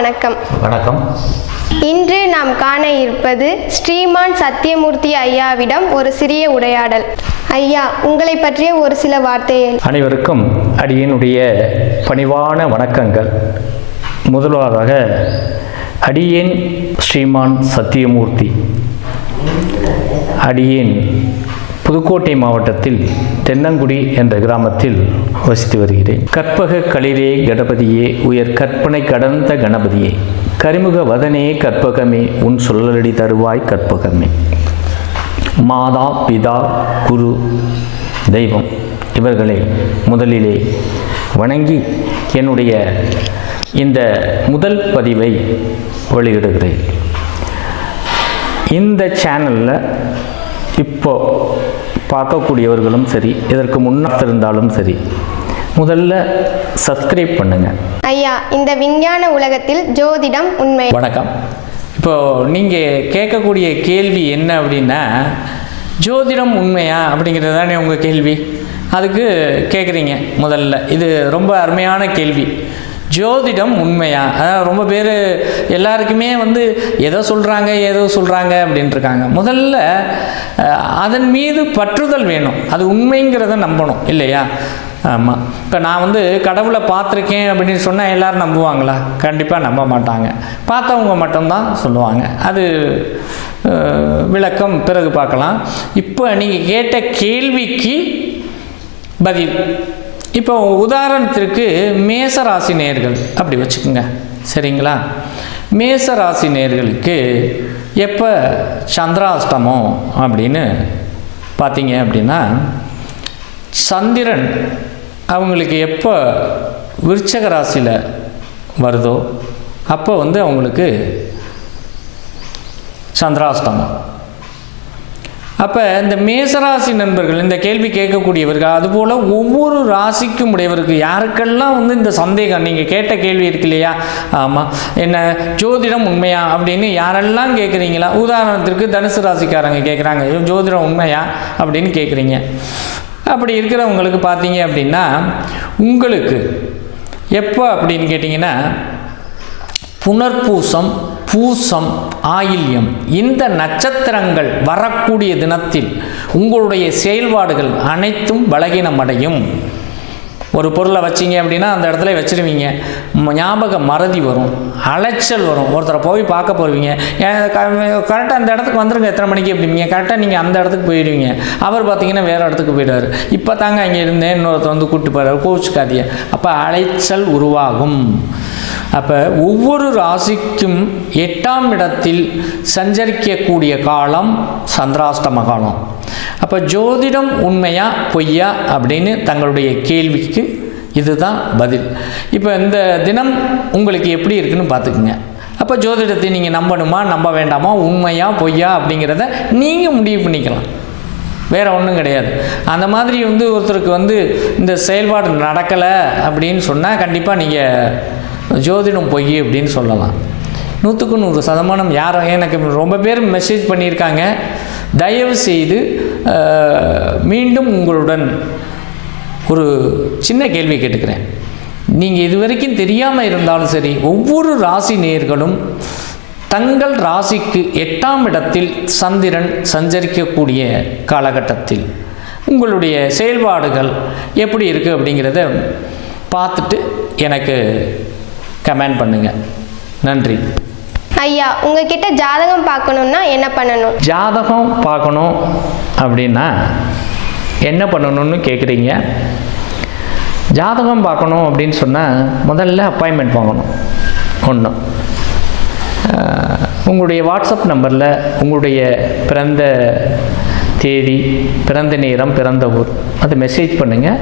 வணக்கம். வணக்கம். இன்று நாம் காண இருப்பது ஸ்ரீமான் சத்தியமூர்த்தி ஐயாவிடம் ஒரு சிறிய உரையாடல். ஐயா உங்களை பற்றிய ஒரு சில வார்த்தைகள். அனைவருக்கும் அடியனுடைய பணிவான வணக்கங்கள். முதலாவதாக அடியேன் ஸ்ரீமான் சத்தியமூர்த்தி. அடியேன் புதுக்கோட்டை மாவட்டத்தில் தென்னங்குடி என்ற கிராமத்தில் வசித்து வருகிறேன். கற்பக களிரே கணபதியே உயர் கற்பனை கடந்த கணபதியே. கரிமுக வதனே கற்பகமே உன் சொல்லலடி தருவாய் கற்பகமே. மாதா பிதா குரு தெய்வம் இவர்களை முதலிலே வணங்கி என்னுடைய இந்த முதல் பதிவை வெளியிடுகிறேன். இந்த சேனலில் இப்போ பார்க்கக்கூடியவர்களும் சரி இதற்கு முன்னால் இருந்தாலும் சரி முதல்ல சப்ஸ்கிரைப் பண்ணுங்கள் ஐயா இந்த விஞ்ஞான உலகத்தில் ஜோதிடம் உண்மை. வணக்கம். இப்போ நீங்கள் கேட்கக்கூடிய கேள்வி என்ன அப்படின்னா ஜோதிடம் உண்மையா அப்படிங்கிறது தானே உங்கள் கேள்வி? அதுக்கு கேட்குறீங்க முதல்ல. இது ரொம்ப அருமையான கேள்வி. ஜோதிடம் உண்மையா? அதாவது ரொம்ப பேர் எல்லாருக்குமே வந்து ஏதோ சொல்கிறாங்க ஏதோ சொல்கிறாங்க அப்படின்ட்டு இருக்காங்க. முதல்ல அதன் மீது பற்றுதல் வேணும். அது உண்மைங்கிறத நம்பணும் இல்லையா? ஆமாம் இப்போ நான் வந்து கடவுளை பார்த்துருக்கேன் அப்படின்னு சொன்னால் எல்லோரும் நம்புவாங்களா? கண்டிப்பாக நம்ப மாட்டாங்க. பார்த்தவங்க மட்டும்தான் சொல்லுவாங்க. அது விளக்கம். பிறகு பார்க்கலாம். இப்போ நீங்கள் கேட்ட கேள்விக்கு பதில். இப்போ உதாரணத்திற்கு மேசராசி நேர்கள். அப்படி வச்சுக்கோங்க. சரிங்களா? மேசராசி நேர்களுக்கு எப்போ சந்திராஷ்டமம் அப்படின்னு பார்த்தீங்க அப்படின்னா சந்திரன் அவங்களுக்கு எப்போ விருச்சக ராசியில் வருதோ அப்போ வந்து அவங்களுக்கு சந்திராஷ்டமம். அப்போ இந்த மேசராசி நண்பர்கள் இந்த கேள்வி கேட்கக்கூடியவர்கள் அதுபோல் ஒவ்வொரு ராசிக்கும் உடையவருக்கு யாருக்கெல்லாம் வந்து இந்த சந்தேகம்? நீங்கள் கேட்ட கேள்வி இருக்கு இல்லையா? ஆமாம் என்ன ஜோதிடம் உண்மையா? அப்படின்னு யாரெல்லாம் கேட்குறீங்களா உதாரணத்திற்கு தனுசு ராசிக்காரங்க கேட்குறாங்க ஜோதிடம் உண்மையா? அப்படின்னு கேட்குறீங்க அப்படி இருக்கிறவங்களுக்கு பார்த்தீங்க அப்படின்னா உங்களுக்கு எப்போ அப்படின்னு கேட்டிங்கன்னா புனர்பூசம் பூசம் ஆயில்யம். இந்த நட்சத்திரங்கள் வரக்கூடிய தினத்தில் உங்களுடைய செயல்பாடுகள் அனைத்தும் பலகீனமடையும். ஒரு பொருளை வச்சீங்க அப்படின்னா அந்த இடத்துல வச்சிருவீங்க. ஞாபக மறதி வரும். அலைச்சல் வரும். ஒருத்தரை போய் பார்க்க போவீங்க கரெக்டாக அந்த இடத்துக்கு வந்துருங்க எத்தனை மணிக்கு அப்படிங்க கரெக்டாக நீங்கள் அந்த இடத்துக்கு போயிடுவீங்க. அவர் பார்த்தீங்கன்னா வேறு இடத்துக்கு போயிடுவார். இப்போ தாங்க அங்கே இருந்தேன். இன்னொருத்தர் வந்து கூப்பிட்டு போகிறார் கோவிச்சுக்காதீங்க. அப்போ அலைச்சல் உருவாகும். அப்போ ஒவ்வொரு ராசிக்கும் எட்டாம் இடத்தில் சஞ்சரிக்கக்கூடிய காலம் சந்திராஷ்டம காலம். அப்போ ஜோதிடம் உண்மையா பொய்யா அப்படின்னு தங்களுடைய கேள்விக்கு இதுதான் பதில். இப்போ இந்த தினம் உங்களுக்கு எப்படி இருக்குன்னு பார்த்துக்குங்க. அப்போ ஜோதிடத்தை நீங்கள் நம்பணுமா நம்ப வேண்டாமா உண்மையா பொய்யா அப்படிங்கிறத நீங்கள் முடிவு பண்ணிக்கலாம். வேறு ஒன்றும் கிடையாது. அந்த மாதிரி வந்து ஒருத்தருக்கு வந்து இந்த செயல்பாடு நடக்கலை அப்படின்னு சொன்னால் கண்டிப்பாக நீங்கள் ஜோதிடம் பொய் அப்படின்னு சொல்லலாம். நூற்றுக்கு நூறு சதமானம் யாரும் எனக்கு ரொம்ப பேர் மெசேஜ் பண்ணியிருக்காங்க. தயவு செய்து மீண்டும் உங்களுடன் ஒரு சின்ன கேள்வி கேட்டுக்கிறேன். நீங்கள் இது வரைக்கும் தெரியாமல் இருந்தாலும் சரி ஒவ்வொரு ராசி நேர்களும் தங்கள் ராசிக்கு எட்டாம் இடத்தில் சந்திரன் சஞ்சரிக்கக்கூடிய காலகட்டத்தில் உங்களுடைய செயல்பாடுகள் எப்படி இருக்குது அப்படிங்கிறத பார்த்துட்டு எனக்கு கமெண்ட் பண்ணுங்கள் நன்றி. ஐயா உங்ககிட்ட ஜாதகம் பார்க்கணுன்னா என்ன பண்ணணும்? ஜாதகம் பார்க்கணும் அப்படின்னா என்ன பண்ணணும்னு கேட்குறீங்க ஜாதகம் பார்க்கணும் அப்படின்னு சொன்னால் முதல்ல அப்பாயின்மெண்ட் வாங்கணும். ஒன்று உங்களுடைய வாட்ஸ்அப் நம்பரில் உங்களுடைய பிறந்த தேதி பிறந்த நேரம் பிறந்த ஊர் அது மெசேஜ் பண்ணுங்கள்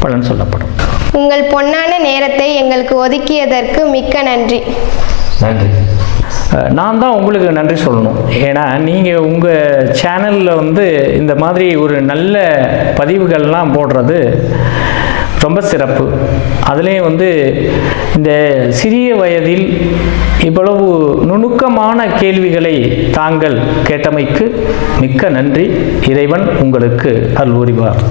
பலன் சொல்லப்படும். உங்கள் பொன்னான நேரத்தை எங்களுக்கு ஒதுக்கியதற்கு மிக்க நன்றி. நன்றி. நான் தான் உங்களுக்கு நன்றி சொல்லணும். ஏன்னா நீங்கள் உங்கள் சேனலில் வந்து இந்த மாதிரி ஒரு நல்ல பதிவுகள்லாம் போடுறது ரொம்ப சிறப்பு. அதுலேயும் வந்து இந்த சிறிய வயதில் இவ்வளவு நுணுக்கமான கேள்விகளை தாங்கள் கேட்டமைக்கு மிக்க நன்றி. இறைவன் உங்களுக்கு அல்வுரிவார்